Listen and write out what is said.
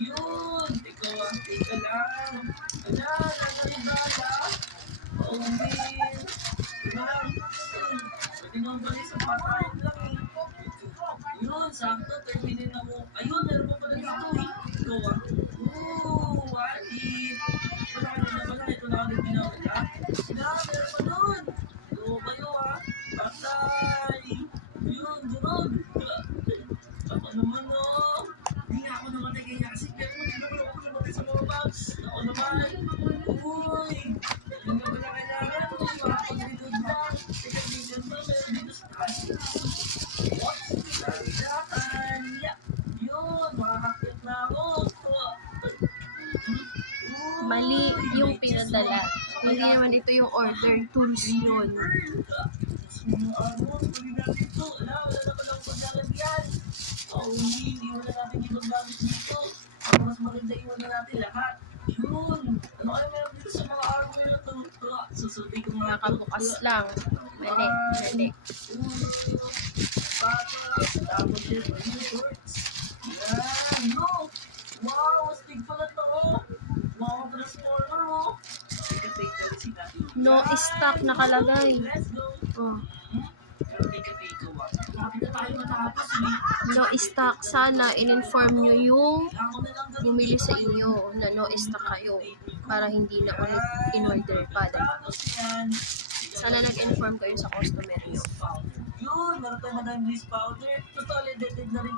Yun, ikaw ang teka lang. Ala, nagalimbala. Paumin. Diba? Pwede naman balik sa patayan lang eh. Yun, sakto, terminin na mo. Ayun, meron pa pala dito eh. Ikaw ah. Ooh, walit. Wala ka na pala, ito na ulit ginawala. Sila, meron pa nun. Oo, kayo ah. Patay. Yun, gano'n. Ako naman oh. Hindi nga ako namatay kaya kasi pero hindi naman ako namatay sa mga bags. Ako naman. Uy. Yun nga pala kailangan. Makapag-reload lang. Teka, bigyan ba? Meron dito sa taas. What? Kailangan. Yeah. Yun, makakakyat na ako. Mali yung pinadala. Hindi naman ito yung order. Tools yun. Pwede natin ito. Wala na palang paglalagyan. Hindi wala natin ibagamit dito. Ang mas maganda iwan na natin lahat. Yun. Ano kaya meron dito sa mga armo na ito? Susutin ko mga Nakabukas lang. Mali. Mali. Patas. Tapos yun. Shorts. Yan. No. Wow. Astig pala to. Wow. Transformer oh. No stock nakalagay. Let's go. Oh. Teka. Kapit na tayo matapos eh. No stock. Sana in-inform nyo yung bumili sa inyo na no stock kayo para hindi na ulit in-order pa. Sana nag-inform kayo sa customer nyo. Yun, meron tayo madaming grease powder. Totally dead na rin